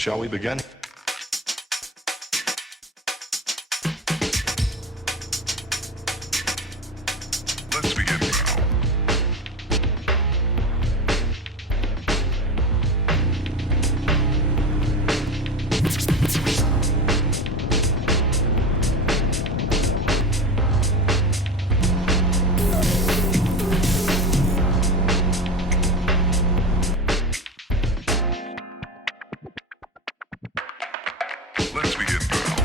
Shall we begin? Let's begin now. Let's begin now.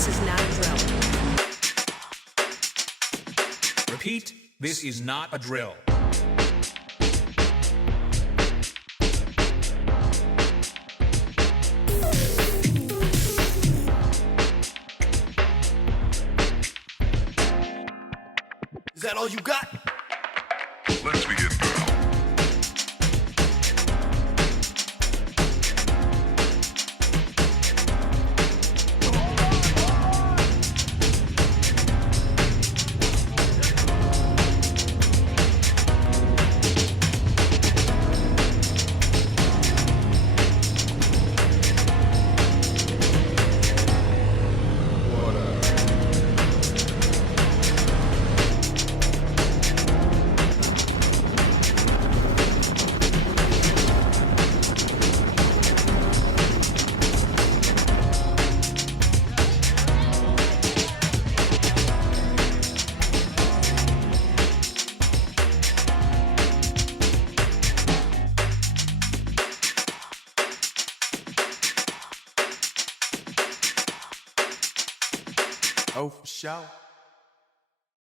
This is not a drill. Repeat, this is not a drill. Is that all you got? Let's begin now. Oh, for sure.